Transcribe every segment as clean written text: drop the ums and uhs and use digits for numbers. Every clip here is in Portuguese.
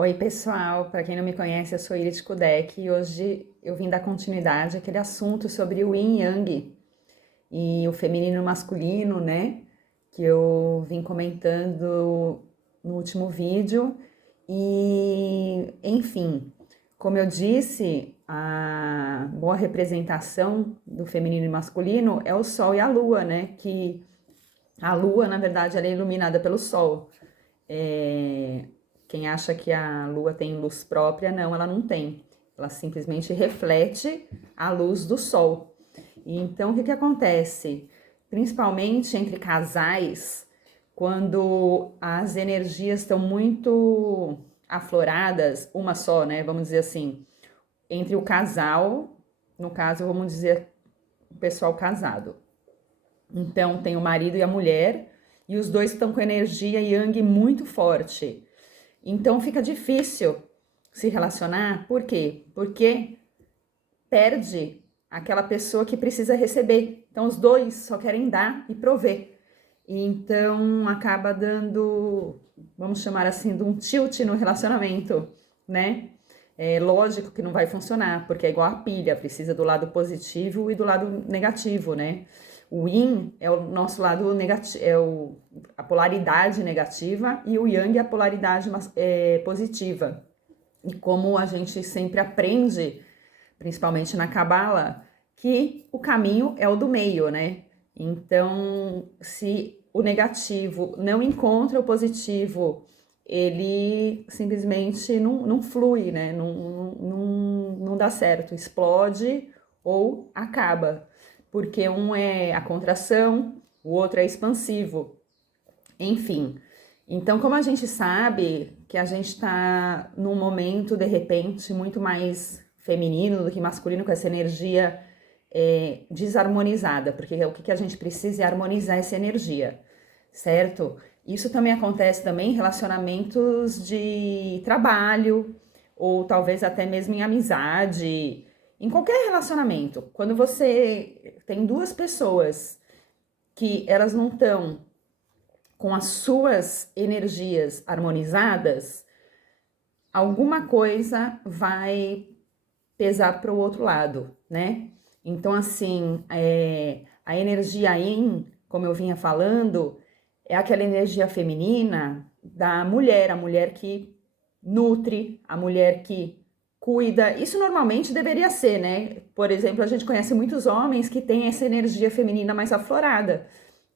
Oi, pessoal. Para quem não me conhece, eu sou Iris Kudek e hoje eu vim dar continuidade àquele assunto sobre o Yin e Yang e o feminino e o masculino, né? Que eu vim comentando no último vídeo. E, enfim, como eu disse, a boa representação do feminino e masculino é o Sol e a Lua, né? Que a Lua, na verdade, ela é iluminada pelo Sol. É, Quem acha que a Lua tem luz própria, não, ela não tem. Ela simplesmente reflete a luz do Sol. E então, o que acontece? Principalmente entre casais, quando as energias estão muito afloradas, uma só, né? Vamos dizer assim, entre o casal, no caso, vamos dizer o pessoal casado. Então, tem o marido e a mulher, e os dois estão com energia yang muito forte. Então, fica difícil se relacionar. Por quê? Porque perde aquela pessoa que precisa receber. Então, os dois só querem dar e prover. E então, acaba dando, vamos chamar assim, de um tilt no relacionamento, né? É lógico que não vai funcionar, porque é igual a pilha, precisa do lado positivo e do lado negativo, né? O yin é o nosso lado negativo, a polaridade negativa, e o yang é a polaridade positiva. E como a gente sempre aprende, principalmente na Cabala, que o caminho é o do meio, né? Então, se o negativo não encontra o positivo, ele simplesmente não flui, né? Não dá certo, explode ou acaba, porque um é a contração, o outro é expansivo, enfim. Então, como a gente sabe que a gente está num momento, de repente, muito mais feminino do que masculino, com essa energia desarmonizada, porque o que a gente precisa é harmonizar essa energia, certo? Isso também acontece também em relacionamentos de trabalho, ou talvez até mesmo em amizade, em qualquer relacionamento. Quando você tem duas pessoas que elas não estão com as suas energias harmonizadas, alguma coisa vai pesar para o outro lado, né? Então, assim, a energia Yin, como eu vinha falando, é aquela energia feminina da mulher, a mulher que nutre, a mulher que cuida. Isso normalmente deveria ser, né? Por exemplo, a gente conhece muitos homens que têm essa energia feminina mais aflorada,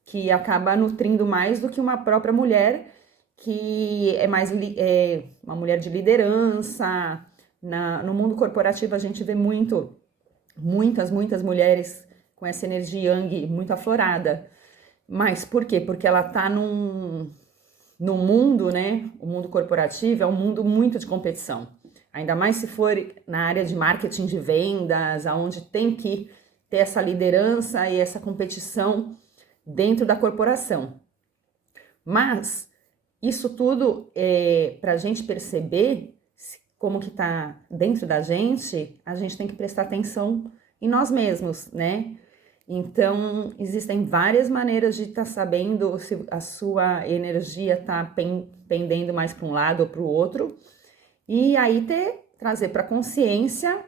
que acaba nutrindo mais do que uma própria mulher, que é mais uma mulher de liderança. No mundo corporativo a gente vê muitas mulheres com essa energia yang muito aflorada. Mas por quê? Porque ela está num mundo, né? O mundo corporativo é um mundo muito de competição. Ainda mais se for na área de marketing de vendas, aonde tem que ter essa liderança e essa competição dentro da corporação. Mas isso tudo, para a gente perceber como que está dentro da gente, a gente tem que prestar atenção em nós mesmos, né? Então, existem várias maneiras de estar sabendo se a sua energia está pendendo mais para um lado ou para o outro. E aí trazer para consciência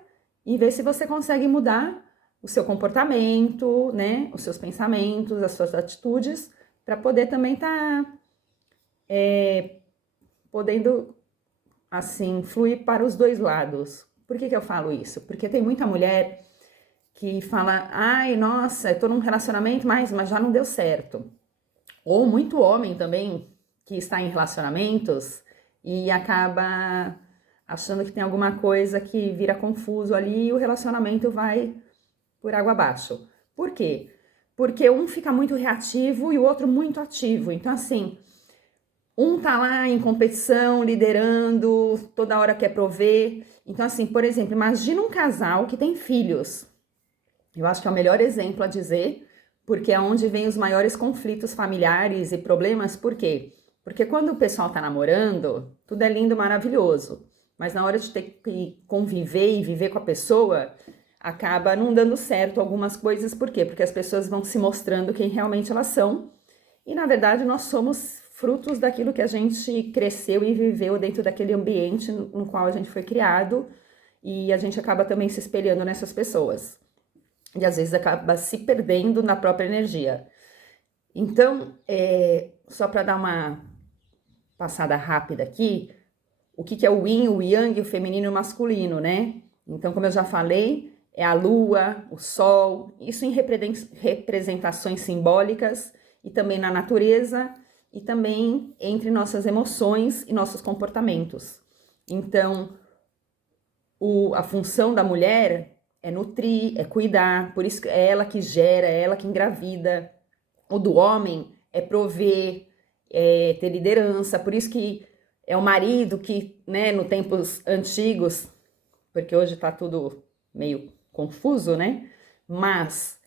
e ver se você consegue mudar o seu comportamento, né? Os seus pensamentos, as suas atitudes, para poder também estar podendo, assim, fluir para os dois lados. Por que eu falo isso? Porque tem muita mulher que fala, ai, nossa, eu tô num relacionamento, mas já não deu certo. Ou muito homem também que está em relacionamentos e acaba achando que tem alguma coisa que vira confuso ali e o relacionamento vai por água abaixo. Por quê? Porque um fica muito reativo e o outro muito ativo. Então, assim, um tá lá em competição, liderando, toda hora quer prover. Então, assim, por exemplo, imagina um casal que tem filhos. Eu acho que é o melhor exemplo a dizer, porque é onde vem os maiores conflitos familiares e problemas. Por quê? Porque quando o pessoal tá namorando, tudo é lindo, maravilhoso. Mas na hora de ter que conviver e viver com a pessoa, acaba não dando certo algumas coisas. Por quê? Porque as pessoas vão se mostrando quem realmente elas são. E, na verdade, nós somos frutos daquilo que a gente cresceu e viveu dentro daquele ambiente no qual a gente foi criado, e a gente acaba também se espelhando nessas pessoas. E às vezes acaba se perdendo na própria energia. Então, só para dar uma passada rápida aqui, o que é o yin, o yang, o feminino e o masculino, né? Então, como eu já falei, é a lua, o sol, isso em representações simbólicas e também na natureza e também entre nossas emoções e nossos comportamentos. Então, a função da mulher é nutrir, é cuidar, por isso é ela que gera, é ela que engravida. O do homem é prover, é ter liderança, por isso que é o marido que, né, no tempos antigos, porque hoje tá tudo meio confuso, né? Mas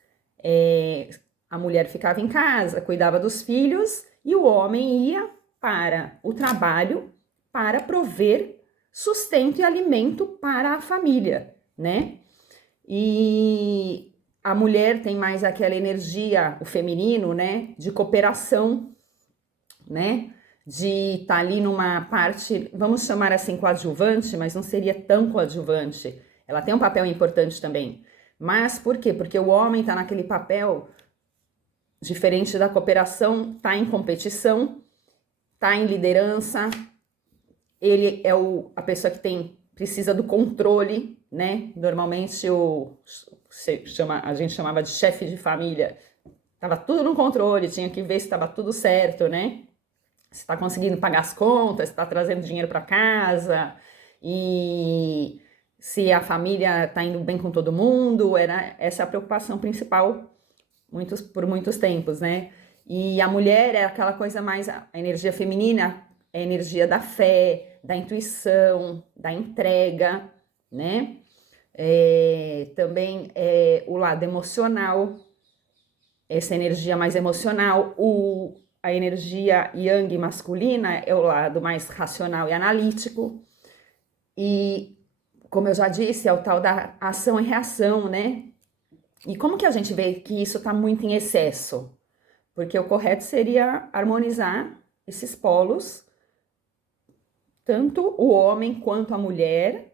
a mulher ficava em casa, cuidava dos filhos e o homem ia para o trabalho para prover sustento e alimento para a família, né? E a mulher tem mais aquela energia, o feminino, né, de cooperação, né, de estar ali numa parte, vamos chamar assim, coadjuvante, mas não seria tão coadjuvante. Ela tem um papel importante também. Mas por quê? Porque o homem está naquele papel, diferente da cooperação, está em competição, está em liderança, ele é a pessoa que precisa do controle, né? Normalmente a gente chamava de chefe de família. Tava tudo no controle, tinha que ver se estava tudo certo, né? Se está conseguindo pagar as contas, se está trazendo dinheiro para casa e se a família está indo bem com todo mundo. Essa é a preocupação principal por muitos tempos, né? E a mulher é aquela coisa mais, a energia feminina é a energia da fé, da intuição, da entrega, né? Também é o lado emocional, essa energia mais emocional. A energia yang masculina é o lado mais racional e analítico. E, como eu já disse, é o tal da ação e reação, né? E como que a gente vê que isso está muito em excesso? Porque o correto seria harmonizar esses polos, tanto o homem quanto a mulher,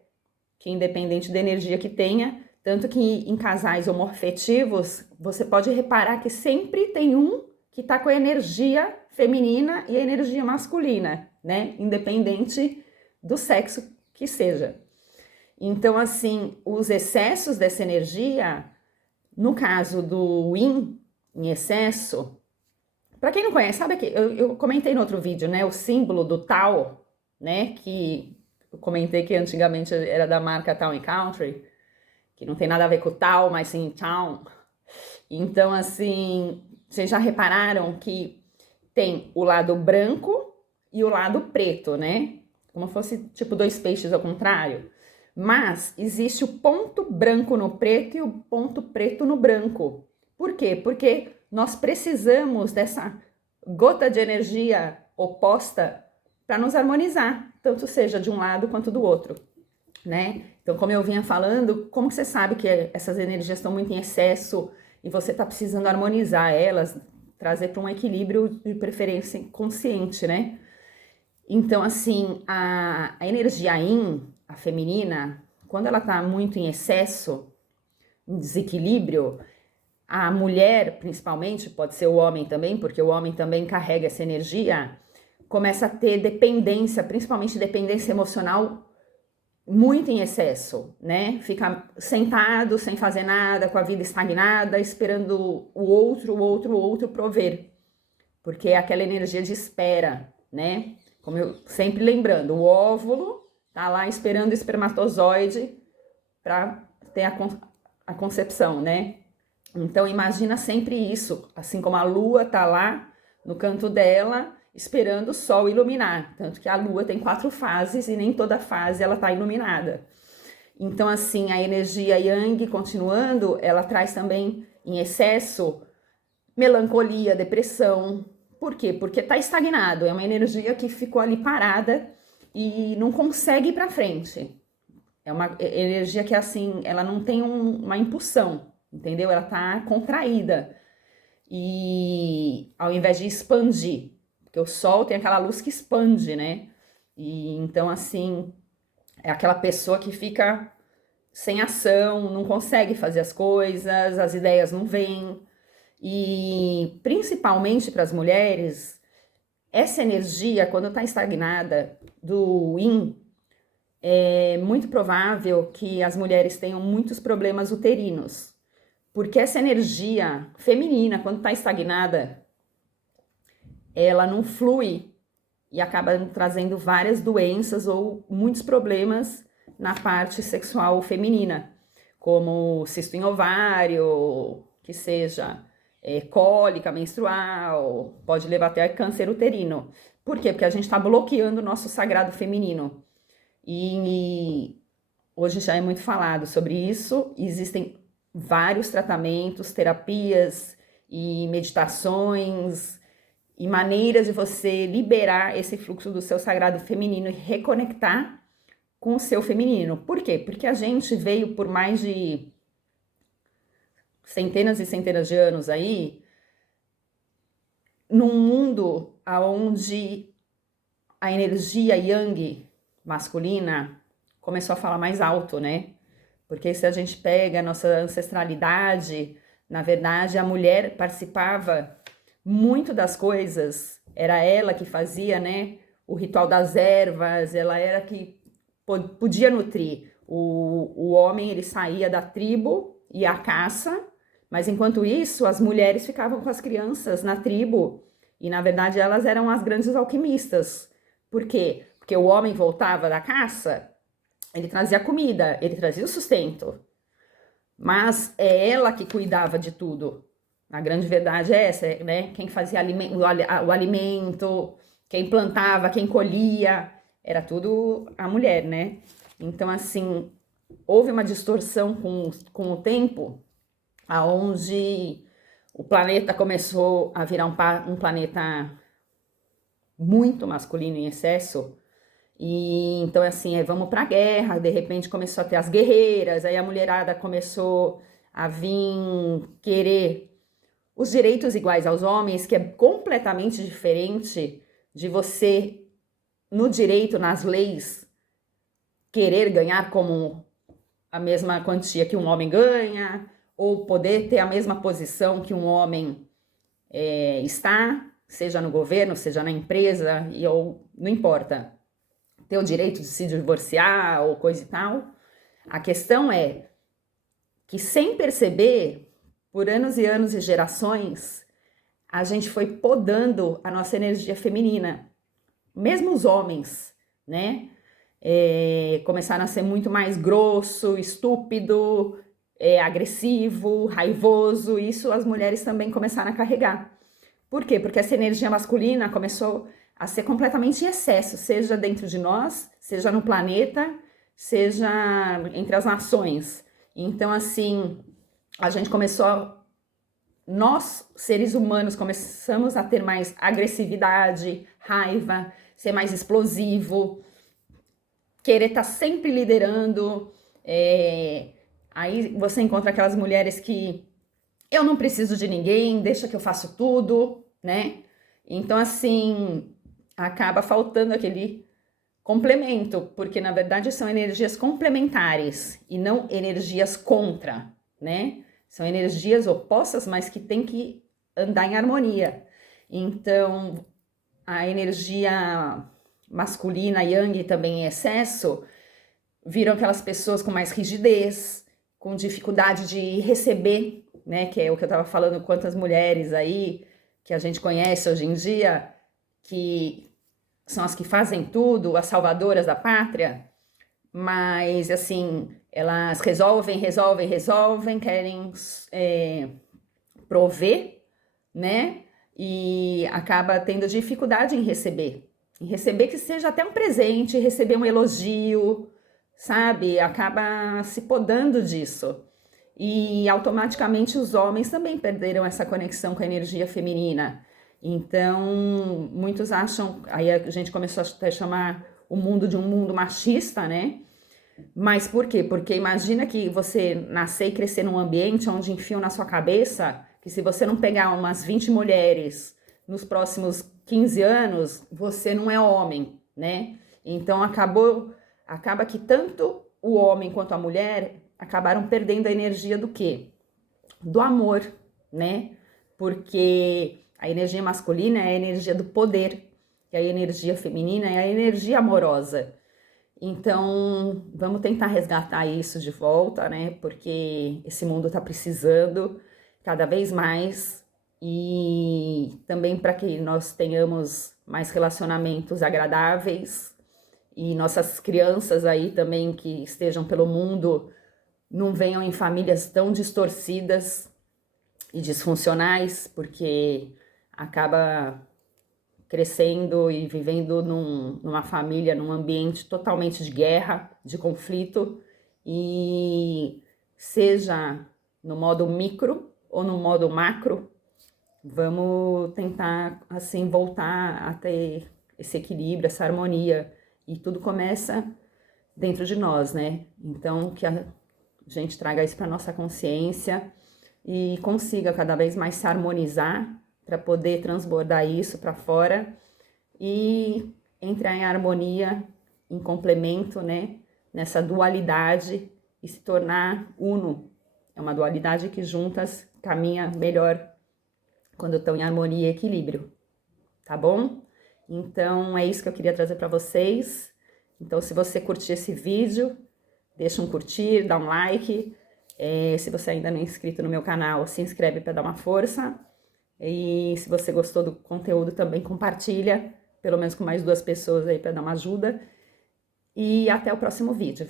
que independente da energia que tenha, tanto que em casais homoafetivos, você pode reparar que sempre tem um que está com a energia feminina e a energia masculina, né? Independente do sexo que seja. Então, assim, os excessos dessa energia, no caso do yin em excesso, para quem não conhece, sabe que eu comentei no outro vídeo, né? O símbolo do Tao, né? Que eu comentei que antigamente era da marca Town & Country, que não tem nada a ver com o Tao, mas sim Town. Então, assim, vocês já repararam que tem o lado branco e o lado preto, né? Como fosse tipo dois peixes ao contrário. Mas existe o ponto branco no preto e o ponto preto no branco. Por quê? Porque nós precisamos dessa gota de energia oposta para nos harmonizar, tanto seja de um lado quanto do outro, né? Então, como eu vinha falando, como você sabe que essas energias estão muito em excesso e você está precisando harmonizar elas, trazer para um equilíbrio de preferência consciente, né? Então, assim, a energia yin, a feminina, quando ela está muito em excesso, em desequilíbrio, a mulher, principalmente, pode ser o homem também, porque o homem também carrega essa energia, começa a ter dependência, principalmente dependência emocional, muito em excesso, né? Fica sentado, sem fazer nada, com a vida estagnada, esperando o outro prover. Porque é aquela energia de espera, né? Como eu sempre lembrando, o óvulo tá lá esperando o espermatozoide para ter a concepção, né? Então imagina sempre isso, assim como a lua tá lá no canto dela, esperando o sol iluminar, tanto que a lua tem 4 fases e nem toda fase ela tá iluminada. Então, assim, a energia yang, continuando, ela traz também em excesso melancolia, depressão. Por quê? Porque tá estagnado, é uma energia que ficou ali parada e não consegue ir para frente. É uma energia que, assim, ela não tem uma impulsão, entendeu? Ela tá contraída. E ao invés de expandir, Porque o sol tem aquela luz que expande, né? E então, assim, é aquela pessoa que fica sem ação, não consegue fazer as coisas, as ideias não vêm. E principalmente para as mulheres, essa energia, quando está estagnada do yin, é muito provável que as mulheres tenham muitos problemas uterinos. Porque essa energia feminina, quando está estagnada, ela não flui e acaba trazendo várias doenças ou muitos problemas na parte sexual feminina, como cisto em ovário, que seja cólica menstrual, pode levar até câncer uterino. Por quê? Porque a gente está bloqueando o nosso sagrado feminino. E hoje já é muito falado sobre isso, existem vários tratamentos, terapias e meditações e maneiras de você liberar esse fluxo do seu sagrado feminino e reconectar com o seu feminino. Por quê? Porque a gente veio por mais de centenas e centenas de anos aí num mundo onde a energia yang masculina começou a falar mais alto, né? Porque se a gente pega a nossa ancestralidade, na verdade a mulher participava muito das coisas, era ela que fazia, né, o ritual das ervas, ela era que podia nutrir. O homem, ele saía da tribo e à caça, mas enquanto isso, as mulheres ficavam com as crianças na tribo e, na verdade, elas eram as grandes alquimistas. Por quê? Porque o homem voltava da caça, ele trazia comida, ele trazia o sustento, mas é ela que cuidava de tudo. A grande verdade é essa, né? Quem fazia o alimento, quem plantava, quem colhia, era tudo a mulher, né? Então, assim, houve uma distorção com o tempo, aonde o planeta começou a virar um planeta muito masculino em excesso. E então, assim, vamos pra guerra, de repente começou a ter as guerreiras, aí a mulherada começou a vir querer os direitos iguais aos homens, que é completamente diferente de você, no direito, nas leis, querer ganhar como a mesma quantia que um homem ganha, ou poder ter a mesma posição que um homem está, seja no governo, seja na empresa, ou não importa, ter o direito de se divorciar ou coisa e tal. A questão é que, sem perceber, por anos e anos e gerações, a gente foi podando a nossa energia feminina. Mesmo os homens, né? Começaram a ser muito mais grosso, estúpido, agressivo, raivoso. Isso as mulheres também começaram a carregar. Por quê? Porque essa energia masculina começou a ser completamente em excesso, seja dentro de nós, seja no planeta, seja entre as nações. Então, assim, a gente nós, seres humanos, começamos a ter mais agressividade, raiva, ser mais explosivo, querer estar sempre liderando. Aí você encontra aquelas mulheres que eu não preciso de ninguém, deixa que eu faço tudo, né? Então, assim, acaba faltando aquele complemento, porque na verdade são energias complementares e não energias contra, né? São energias opostas, mas que tem que andar em harmonia. Então, a energia masculina, yang, também em excesso, viram aquelas pessoas com mais rigidez, com dificuldade de receber, né? Que é o que eu estava falando, quantas mulheres aí que a gente conhece hoje em dia, que são as que fazem tudo, as salvadoras da pátria, mas, assim, elas resolvem, querem prover, né? E acaba tendo dificuldade em receber que seja até um presente, receber um elogio, sabe? Acaba se podando disso. E automaticamente os homens também perderam essa conexão com a energia feminina. Então, muitos acham, aí a gente começou a até chamar o mundo de um mundo machista, né? Mas por quê? Porque imagina que você nascer e crescer num ambiente onde enfiam na sua cabeça que se você não pegar umas 20 mulheres nos próximos 15 anos, você não é homem, né? Então acaba que tanto o homem quanto a mulher acabaram perdendo a energia do quê? Do amor, né? Porque a energia masculina é a energia do poder, e a energia feminina é a energia amorosa. Então, vamos tentar resgatar isso de volta, né? Porque esse mundo está precisando cada vez mais e também para que nós tenhamos mais relacionamentos agradáveis e nossas crianças aí também que estejam pelo mundo não venham em famílias tão distorcidas e disfuncionais, porque acaba crescendo e vivendo numa família, num ambiente totalmente de guerra, de conflito, e seja no modo micro ou no modo macro, vamos tentar assim voltar a ter esse equilíbrio, essa harmonia, e tudo começa dentro de nós, né? Então que a gente traga isso para nossa consciência e consiga cada vez mais se harmonizar para poder transbordar isso para fora e entrar em harmonia, em complemento, né? Nessa dualidade e se tornar uno. É uma dualidade que juntas caminha melhor quando estão em harmonia e equilíbrio, tá bom? Então é isso que eu queria trazer para vocês. Então, se você curtir esse vídeo, deixa um curtir, dá um like. Se você ainda não é inscrito no meu canal, se inscreve para dar uma força. E se você gostou do conteúdo, também compartilha, pelo menos com mais 2 pessoas aí para dar uma ajuda. E até o próximo vídeo.